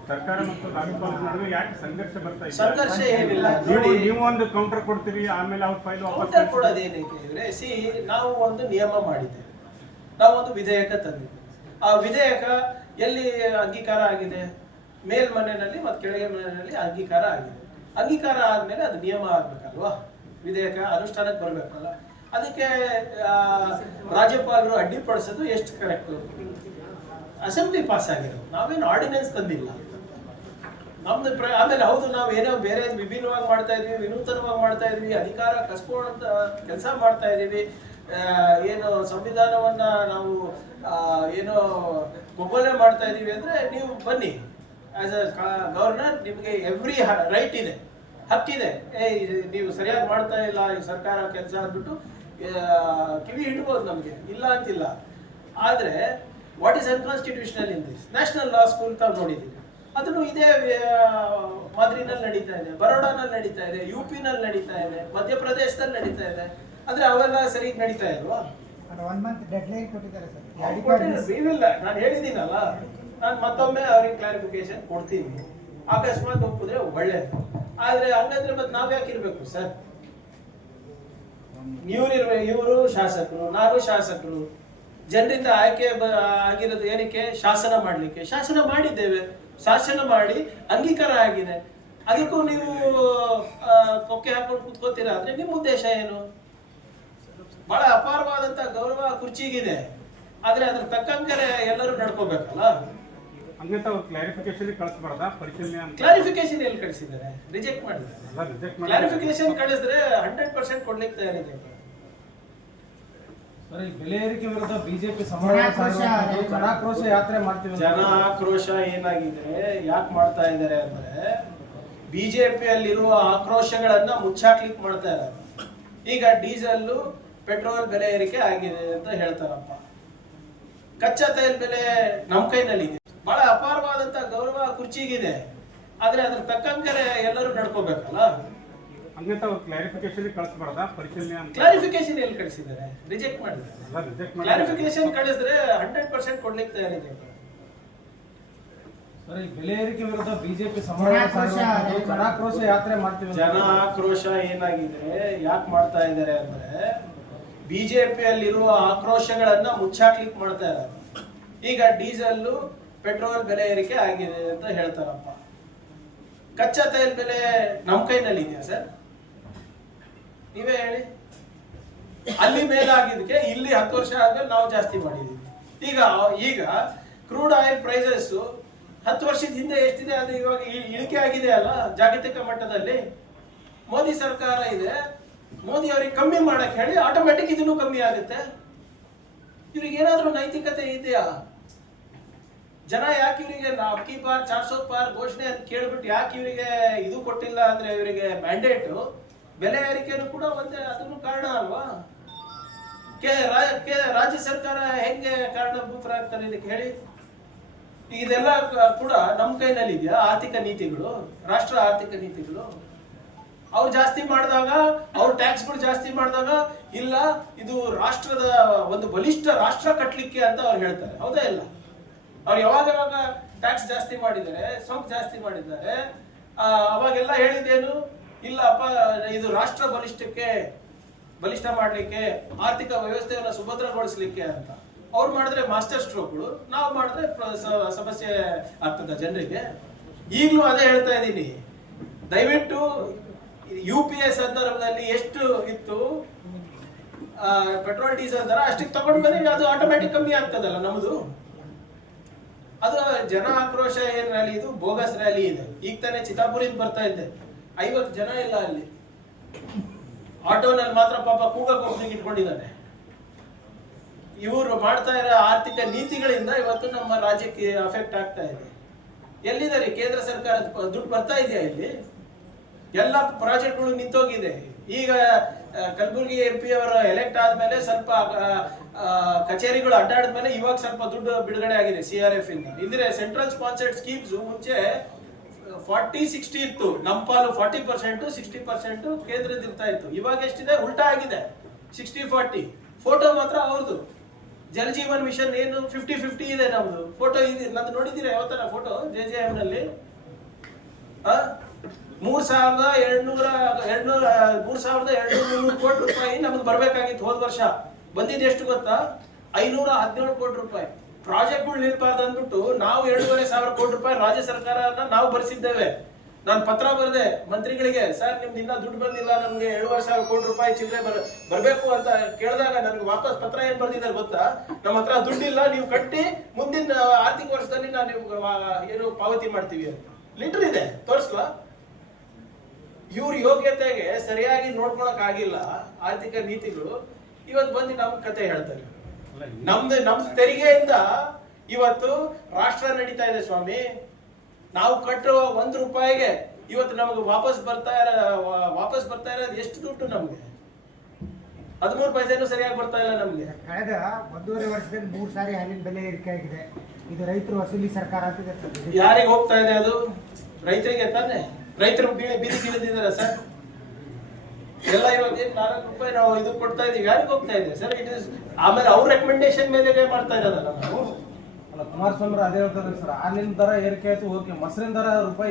ಸರ್ಕಾರ ಮತ್ತು ರಾಜ್ಯಪಾಲರ ನಡುವೆ ಯಾಕೆ ಸಂಘರ್ಷ ಬರ್ತಾ ಇದೆ? ಸಂಘರ್ಷ ಏನಿಲ್ಲ. ನೋಡಿ ನೀವು ಒಂದು ಕೌಂಟರ್ ಕೊಡ್ತೀರಿ ಆಮೇಲೆ ಅವ್ರ ಫೈಲ್ ಕೌಂಟರ್ ಕೊಡೋದೇನಕ್ಕೆ ಅಂದ್ರೆ ಸಿ ನಾವು ಒಂದು ನಿಯಮ ಮಾಡಿದ್ದೇವೆ. ನಾವು ಒಂದು ವಿಧೇಯಕ ತಂದಿದ್ದೇವೆ. ಆ ವಿಧೇಯಕ ಎಲ್ಲಿ ಅಂಗೀಕಾರ ಆಗಿದೆ? ಮೇಲ್ಮನೆಯಲ್ಲಿ ಮತ್ತು ಕೆಳಗೆ ಮನೆಯಲ್ಲಿ ಅಂಗೀಕಾರ ಆಗಿದೆ. ಅಂಗೀಕಾರ ಆದ್ಮೇಲೆ ಅದು ನಿಯಮ ಆಗ್ಬೇಕಲ್ವಾ? ವಿಧೇಯಕ ಅನುಷ್ಠಾನಕ್ಕೆ ಬರಬೇಕಲ್ಲ. ಅದಕ್ಕೆ ರಾಜ್ಯಪಾಲರು ಅಡ್ಡಿಪಡಿಸೋದು ಎಷ್ಟು ಕರೆಕ್ಟ್ ಅಸೆಂಬ್ಲಿ ಪಾಸ್ ಆಗಿರೋದು. ನಾವೇನು ಆರ್ಡಿನೆನ್ಸ್ ತಂದಿಲ್ಲ. ನಮ್ದು ಪ್ರ ಆಮೇಲೆ ಹೌದು, ನಾವು ಏನೋ ಬೇರೆ ವಿಭಿನ್ನವಾಗಿ ಮಾಡ್ತಾ ಇದೀವಿ, ವಿನೂತನವಾಗಿ ಮಾಡ್ತಾ ಇದೀವಿ, ಅಧಿಕಾರ ಕಸ್ಕೊಳ್ಳೋಂತ ಕೆಲಸ ಮಾಡ್ತಾ ಇದೀವಿ. ಏನು ಸಂವಿಧಾನವನ್ನ ನಾವು ಏನು ಕೊಬ್ಬಲೆ ಮಾಡ್ತಾ ಇದೀವಿ ಅಂದ್ರೆ ನೀವು ಬನ್ನಿ. ಆಸ್ ಅ ಗವರ್ನರ್ ನಿಮಗೆ ಎವ್ರಿ ರೈಟ್ ಇದೆ. ಹಕ್ಕಿದೆ. ಏ ನೀವು ಸರಿಯಾಗಿ ಮಾಡ್ತಾ ಇಲ್ಲ, ಈ ಸರ್ಕಾರ ಕೆಲಸ ಅಂದ್ಬಿಟ್ಟು ಕಿವಿ ಹಿಡ್ಬೋದು ನಮಗೆ. ಇಲ್ಲ ಅಂತಿಲ್ಲ. ಆದ್ರೆ what is unconstitutional in this national law school ತಾವು ನೋಡಿದ್ದೀವಿ ಅದನ್ನು ಇದೇ ಮಾದರಿನಲ್ಲಿ ನಡೀತಾ ಇದೆ ಬರೋಡಾನಲ್ಲಿ ನಡೀತಾ ಇದೆ ಯು ಪಿನಲ್ಲಿ ನಡೀತಾ ಇದೆ ಮಧ್ಯಪ್ರದೇಶದಲ್ಲಿ ನಡೀತಾ ಇದೆ. ಅಂದ್ರೆ ಅವೆಲ್ಲ ಸರಿ ನಡೀತಾ ಇಲ್ವಾ? ನಾನು ಹೇಳಿದ್ದೀನಲ್ಲ ನಾನು ಮತ್ತೊಮ್ಮೆ ಅವ್ರಿಗೆ ಕ್ಲಾರಿಫಿಕೇಶನ್ ಕೊಡ್ತೀನಿ. ಅಕಸ್ಮಾತ್ ಒಪ್ಪಿದ್ರೆ ಒಳ್ಳೇದು. ಆದ್ರೆ ಹಂಗಂದ್ರೆ ಮತ್ತೆ ನಾವ್ ಯಾಕೆ ಇರ್ಬೇಕು ಸರ್? ಇವ್ರಿರ್ಬೇಕು ಇವರು ಶಾಸಕರು ನಾನು ಶಾಸಕರು. ಜನರಿಂದ ಆಯ್ಕೆ ಆಗಿರೋದು ಏನಕ್ಕೆ? ಶಾಸನ ಮಾಡ್ಲಿಕ್ಕೆ. ಶಾಸನ ಮಾಡಿದ್ದೇವೆ. ಶಾಸನ ಮಾಡಿ ಅಂಗೀಕಾರ ಆಗಿದೆ ಅದಕ್ಕೂ ನೀವು ಕೊಕ್ಕೆ ಹಾಕೊಂಡು ಕೂತ್ಕೋತೀರಾ? ಅಂದ್ರೆ ನಿಮ್ಮ ಉದ್ದೇಶ ಏನು? ಬಹಳ ಅಪಾರವಾದಂತ ಗೌರವ ಕುರ್ಚಿಗಿದೆ. ಆದ್ರೆ ಅದ್ರ ತಕ್ಕಂಗೆ ಎಲ್ಲರೂ ನಡ್ಕೋಬೇಕಲ್ಲ? ಕ್ಲಾರಿಫಿಕೇಶನ್ ಎಲ್ಲಿ ಕಳಿಸಿದ್ದಾರೆ? ರಿಜೆಕ್ಟ್ ಮಾಡಿದ್ದಾರೆ. ಕ್ಲಾರಿಫಿಕೇಶನ್ ಕಳಿಸಿದ್ರೆ ಹಂಡ್ರೆಡ್ ಪರ್ಸೆಂಟ್ ಕೊಡ್ಲಿಕ್ಕೆ ತಯಾರಿದೆ. ಬೆಲೆ ಏರಿಕೆ ವಿರುದ್ಧ ಬಿಜೆಪಿ ಸಮಾವೇಶ ಜನಾಕ್ರೋಶ ಜನಾಕ್ರೋಶ ಯಾತ್ರೆ ಮಾಡ್ತೀವಿ ಅಂತ ಜನ ಆಕ್ರೋಶ ಏನಾಗಿದೆ ಯಾಕೆ ಮಾಡ್ತಾ ಇದ್ದಾರೆ ಅಂದ್ರೆ ಬಿಜೆಪಿಯಲ್ಲಿರುವ ಆಕ್ರೋಶಗಳನ್ನ ಮುಚ್ಚಾಕ್ಲಿಕ್ ಮಾಡ್ತಾ ಇದ್ದಾರೆ ಈಗ ಡೀಸೆಲ್ ಪೆಟ್ರೋಲ್ ಬೆಲೆ ಏರಿಕೆ ಆಗಿದೆ ಅಂತ ಹೇಳ್ತಾರಪ್ಪ. ಕಚ್ಚಾ ತೈಲ ಬೆಲೆ ನಮ್ಮ ಕೈನಲ್ಲಿದೆ. ಬಹಳ ಅಪಾರವಾದಂತ ಗೌರವ ಕುರ್ಚಿಗಿದೆ. ಆದ್ರೆ ಅದ್ರ ತಕ್ಕಂಗೆ ಎಲ್ಲರೂ ನಡ್ಕೋಬೇಕಲ್ಲ? ಹಂಗಂತ ಅವ್ರು ಕ್ಲಾರಿಫಿಕೇಶನ್ ಕಳಿಸ್ಬಾರ್ದ? ಪರಿಶೀಲನೆ ಅಂತ. ಕ್ಲಾರಿಫಿಕೇಶನ್ ಎಲ್ಲಿ ಕಳಿಸಿದ್ದಾರೆ? ರಿಜೆಕ್ಟ್ ಮಾಡಿದ್ದಾರೆ. ರಿಜೆಕ್ಟ್ ಮಾಡಿ ಕ್ಲಾರಿಫಿಕೇಶನ್ ಕಳಿಸಿದ್ರೆ ಹಂಡ್ರೆಡ್ ಪರ್ಸೆಂಟ್ ಕೊಡ್ಲಿಕ್ಕೆ ತಯಾರಿದೆ. ಬೆಲೆ ಏರಿಕೆ ವಿರುದ್ಧ ಬಿಜೆಪಿ ಜನಾಕ್ರೋಶ ಯಾತ್ರೆ ಮಾಡ್ತೀವಿ ಜನ ಆಕ್ರೋಶ ಏನಾಗಿದೆ ಯಾಕೆ ಮಾಡ್ತಾ ಇದ್ದಾರೆ ಅಂದ್ರೆ ಬಿಜೆಪಿಯಲ್ಲಿರುವ ಆಕ್ರೋಶಗಳನ್ನ ಮುಚ್ಚಾಕ್ಲಿಕ್ ಮಾಡ್ತಾ ಇದ್ದಾರೆ. ಈಗ ಡೀಸೆಲ್ ಪೆಟ್ರೋಲ್ ಬೆಲೆ ಏರಿಕೆ ಆಗಿದೆ ಅಂತ ಹೇಳ್ತಾರಪ್ಪ. ಕಚ್ಚಾ ತೈಲ ಬೆಲೆ ನಮ್ಮ ಕೈನಲ್ಲಿ ಇದೆಯಾ ಸರ್? ನೀವೇ ಹೇಳಿ. ಅಲ್ಲಿ ಮೇಲಾಗಿದ್ದಕ್ಕೆ ಇಲ್ಲಿ ಹತ್ತು ವರ್ಷ ಆದ್ಮೇಲೆ ನಾವು ಜಾಸ್ತಿ ಮಾಡಿದೀವಿ. ಈಗ ಈಗ ಕ್ರೂಡ್ ಆಯಿಲ್ ಪ್ರೈಸಸ್ ಹತ್ತು ವರ್ಷದ ಹಿಂದೆ ಎಷ್ಟಿದೆ ಅದು ಇವಾಗ ಇಳಿಕೆ ಆಗಿದೆ ಅಲ್ಲ, ಜಾಗತಿಕ ಮಟ್ಟದಲ್ಲಿ? ಮೋದಿ ಸರ್ಕಾರ ಇದೆ. ಮೋದಿ ಅವ್ರಿಗೆ ಕಮ್ಮಿ ಮಾಡಕ್ ಹೇಳಿ ಆಟೋಮೆಟಿಕ್ ಇದನ್ನು ಕಮ್ಮಿ ಆಗುತ್ತೆ. ಇವ್ರಿಗೆ ಏನಾದ್ರೂ ನೈತಿಕತೆ ಇದೆಯಾ? ಜನ ಯಾಕೆ ಇವರಿಗೆ ಅಬ್ಕಿ ಪಾರ್ ಚಾರ್ಸೋ ಪಾರ್ ಘೋಷಣೆ ಅಂತ ಕೇಳ್ಬಿಟ್ಟು ಯಾಕೆ ಇವರಿಗೆ ಇದು ಕೊಟ್ಟಿಲ್ಲ ಅಂದ್ರೆ ಇವರಿಗೆ ಮ್ಯಾಂಡೇಟ್ ಬೆಲೆ ಏರಿಕೆನೂ ಕೂಡ ಒಂದೇ ಅದನ್ನು ಕಾರಣ ಅಲ್ವಾ? ಕೆ ರಾಜ್ಯ ಸರ್ಕಾರ ಹೆಂಗೆ ಕಾರಣಭೂತರಾಗ್ತಾರೆ ಇದಕ್ಕೆ ಹೇಳಿ? ಇದೆಲ್ಲ ಕೂಡ ನಮ್ಮ ಕೈನಲ್ಲಿ ಇದೆಯಾ, ಆರ್ಥಿಕ ನೀತಿಗಳು, ರಾಷ್ಟ್ರ ಆರ್ಥಿಕ ನೀತಿಗಳು? ಅವ್ರು ಜಾಸ್ತಿ ಮಾಡಿದಾಗ, ಅವ್ರು ಟ್ಯಾಕ್ಸ್ಗಳು ಜಾಸ್ತಿ ಮಾಡಿದಾಗ, ಇಲ್ಲ, ಇದು ರಾಷ್ಟ್ರದ ಒಂದು ಬಲಿಷ್ಠ ರಾಷ್ಟ್ರ ಕಟ್ಟಲಿಕ್ಕೆ ಅಂತ ಅವ್ರು ಹೇಳ್ತಾರೆ. ಹೌದಾ ಇಲ್ಲ? ಅವ್ರು ಯಾವಾಗ ಯಾವಾಗ ಟ್ಯಾಕ್ಸ್ ಜಾಸ್ತಿ ಮಾಡಿದ್ದಾರೆ ಸೊಂಕು ಜಾಸ್ತಿ ಮಾಡಿದ್ದಾರೆ ಅವಾಗೆಲ್ಲ ಹೇಳಿದ್ದೇನು? ಇಲ್ಲಪ್ಪ, ಇದು ರಾಷ್ಟ್ರ ಬಲಿಷ್ಠಕ್ಕೆ, ಬಲಿಷ್ಠ ಮಾಡ್ಲಿಕ್ಕೆ, ಆರ್ಥಿಕ ವ್ಯವಸ್ಥೆಯನ್ನು ಸುಭದ್ರಗೊಳಿಸಲಿಕ್ಕೆ ಅಂತ. ಅವ್ರು ಮಾಡಿದ್ರೆ ಮಾಸ್ಟರ್ ಸ್ಟ್ರೋಕ್ಗಳು ನಾವು ಮಾಡಿದ್ರೆ ಸಮಸ್ಯೆ ಆಗ್ತದ ಜನರಿಗೆ. ಈಗಲೂ ಅದೇ ಹೇಳ್ತಾ ಇದ್ದೀನಿ. ದಯವಿಟ್ಟು ಯು ಪಿ ಎ ಸಂದರ್ಭದಲ್ಲಿ ಎಷ್ಟು ಇತ್ತು ಪೆಟ್ರೋಲ್ ಡೀಸೆಲ್ ದರ ಅಷ್ಟಕ್ಕೆ ತಗೊಂಡ್ಮೇಲೆ ಅದು ಆಟೋಮ್ಯಾಟಿಕ್ ಕಮ್ಮಿ ಆಗ್ತದಲ್ಲ ನಮ್ದು. ಅದು ಜನ ಆಕ್ರೋಶ ಏನ್ ರ್ಯಾಲಿ ಇದು? ಬೋಗಸ್ ರ್ಯಾಲಿ ಇದೆ. ಈಗ ತಾನೇ ಚಿತ್ತಾಪುರಿಂದ ಬರ್ತಾ ಇದ್ದೆ. ಐವತ್ತು ಜನ ಇಲ್ಲ ಅಲ್ಲಿ. ಆಟೋನಲ್ಲಿ ಮಾತ್ರ ಪಾಪ ಕೂಗ ಒಬ್ನಿಗೆ ಇಟ್ಕೊಂಡಿದ್ದಾನೆ. ಇವರು ಮಾಡ್ತಾ ಇರೋ ಆರ್ಥಿಕ ನೀತಿಗಳಿಂದ ಇವತ್ತು ನಮ್ಮ ರಾಜ್ಯಕ್ಕೆ ಅಫೆಕ್ಟ್ ಆಗ್ತಾ ಇದೆ. ಎಲ್ಲಿದ್ದಾರೆ? ಕೇಂದ್ರ ಸರ್ಕಾರ ದುಡ್ಡು ಬರ್ತಾ ಇದೆಯಾ ಇಲ್ಲಿ? ಎಲ್ಲ ಪ್ರಾಜೆಕ್ಟ್ಗಳು ನಿಂತೋಗಿದೆ. ಈಗ ಕಲಬುರಗಿ ಎಂ ಪಿ ಅವರು ಎಲೆಕ್ಟ್ ಆದ್ಮೇಲೆ ಸ್ವಲ್ಪ ಕಚೇರಿಗಳು ಅಡ್ಡಾಡಿದ್ಮೇಲೆ ಇವಾಗ ಸ್ವಲ್ಪ ದುಡ್ಡು ಬಿಡುಗಡೆ ಆಗಿದೆ ಸಿ ಆರ್ ಎಫ್ ಇಂದ. ಇದ್ರೆ ಸೆಂಟ್ರಲ್ ಸ್ಪಾನ್ಸರ್ಡ್ ಸ್ಕೀಮ್ಸ್ ಮುಂಚೆ ಫಾರ್ಟಿ, ಸಿಕ್ಸ್ಟಿ ಇತ್ತು. ನಮ್ಮ ಪಾಲು ಫಾರ್ಟಿ ಪರ್ಸೆಂಟ್, ಸಿಕ್ಸ್ಟಿ ಪರ್ಸೆಂಟ್ ಕೇಂದ್ರದಿಂದ ಇರ್ತಾ ಇತ್ತು. ಇವಾಗ ಎಷ್ಟಿದೆ? ಉಲ್ಟಾ ಆಗಿದೆ. Sixty, forty. ಫೋಟೋ ಮಾತ್ರ ಅವ್ರದ್ದು ಜಲ್ ಜೀವನ್ ಮಿಷನ್ ಏನು ಫಿಫ್ಟಿ ಫಿಫ್ಟಿ ಇದೆ ನಮ್ದು. ಫೋಟೋ ಇದೆ. ನಂದು ನೋಡಿದ್ದೀರಾ ಯಾವತ್ತರ ಫೋಟೋ? ಜೆ ಜೆ ಎಂ ನಲ್ಲಿ? ಮೂರ್ ಸಾವಿರದ ಎರಡ್ನೂರ ಎರಡ್ನೂರ, ಮೂರ್ ಸಾವಿರದ ಎರಡ್ನೂರ ಕೋಟಿ ರೂಪಾಯಿ ನಮ್ಗೆ ಬರ್ಬೇಕಾಗಿತ್ತು ಹೋದ ವರ್ಷ. ಬಂದಿದ್ದು ಎಷ್ಟು ಗೊತ್ತಾ? ಐನೂರ ಹದಿನೇಳು ಕೋಟಿ ರೂಪಾಯಿ. ಪ್ರಾಜೆಕ್ಟ್ಗಳು ನಿಲ್ಬಾರ್ದು ಅಂದ್ಬಿಟ್ಟು ನಾವು ಎರಡೂವರೆ ಸಾವಿರ ಕೋಟಿ ರೂಪಾಯಿ ರಾಜ್ಯ ಸರ್ಕಾರನ ನಾವು ಭರಿಸಿದ್ದೇವೆ. ನಾನು ಪತ್ರ ಬರೆದೆ, ಮಂತ್ರಿಗಳಿಗೆ, ಸರ್, ನಿಮ್ದು ಇನ್ನ ದುಡ್ಡು ಬಂದಿಲ್ಲ, ನಮ್ಗೆ ಏಳುವರೆ ಸಾವಿರ ಕೋಟಿ ರೂಪಾಯಿ ಚಿಲ್ಲರೆ ಬರ, ಬರ್ಬೇಕು ಅಂತ ಕೇಳಿದಾಗ ನನ್ಗೆ ವಾಪಸ್ ಪತ್ರ ಏನ್ ಬರ್ದಿದ್ದಾರೆ ಗೊತ್ತಾ? ನಮ್ಮ ಹತ್ರ ದುಡ್ಡಿಲ್ಲ, ನೀವು ಕಟ್ಟಿ ಮುಂದಿನ ಆರ್ಥಿಕ ವರ್ಷದಲ್ಲಿ ನಿಮ್ಗೆ ಏನು ಪಾವತಿ ಮಾಡ್ತೀವಿ ಅಂತ. ಲಿಟರ್ ಇದೆ, ತೋರಿಸ್ಲಾ? ಇವ್ರ ಯೋಗ್ಯತೆಗೆ ಸರಿಯಾಗಿ ನೋಡ್ಕೊಳಕ್ ಆಗಿಲ್ಲ ಆರ್ಥಿಕ ನೀತಿಗಳು. ಇವತ್ ಬಂದು ನಮ್ಗೆ ಕತೆ ಹೇಳ್ತಾರೆ. ನಮ್ದು ನಮ್ ತೆರಿಗೆಯಿಂದ ಇವತ್ತು ರಾಷ್ಟ್ರ ನಡೀತಾ ಇದೆ ಸ್ವಾಮಿ. ನಾವು ಕಟ್ಟುವ ಒಂದ್ ರೂಪಾಯಿಗೆ ಇವತ್ತು ನಮಗೆ ವಾಪಸ್ ಬರ್ತಾ ಇರೋ ವಾಪಸ್ ಬರ್ತಾ ಇರೋದು ಎಷ್ಟು ದುಡ್ಡು ನಮ್ಗೆ? ಹದಿಮೂರು ಪೈಸೆನೂ ಸರಿಯಾಗಿ ಬರ್ತಾ ಇಲ್ಲ ನಮ್ಗೆ. ಕಳೆದ ಒಂದೂವರೆ ವರ್ಷದಲ್ಲಿ ಮೂರು ಸಾರಿ ಹಾಲಿನ ಬೆಲೆ ಏರಿಕೆ ಆಗಿದೆ. ಇದು ರೈತರು ವಸೂಲಿ ಸರ್ಕಾರ ಅಂತ ಯಾರಿಗೆ ಹೋಗ್ತಾ ಇದೆ ಅದು? ರೈತರಿಗೆ ತಾನೆ? ರೈತರು ಬೀಳಿ ಬೀದಿ ಬೀಳದಿದ್ದಾರೆ ಸರ್. ಎಲ್ಲ ಇವಾಗ ಏನ್ ನಾಲ್ಕು ರೂಪಾಯಿ ನಾವು ಇದು ಕೊಡ್ತಾ ಇದೀವಿ ಯಾರಿಗೆ ಹೋಗ್ತಾ ಇದೆ? ಸರ್ ಇಟ್ ಇಸ್ ಆಮೇಲೆ ಅವ್ರ ರೆಕಮೆಂಡೇಶನ್ ಮೇಲೆ ಮಾಡ್ತಾ ಇರೋದಲ್ಲ ನಾವು? ಅಲ್ಲ, ಕುಮಾರಸ್ವಾಮಿ ಅದೇ ಹೇಳ್ತಾರೆ ಸರ್. ಹಾಲಿನ ದರ ಏರಿಕೆ ಆಯ್ತು ಓಕೆ ಮೊಸರಿನ ದರ ರೂಪಾಯಿ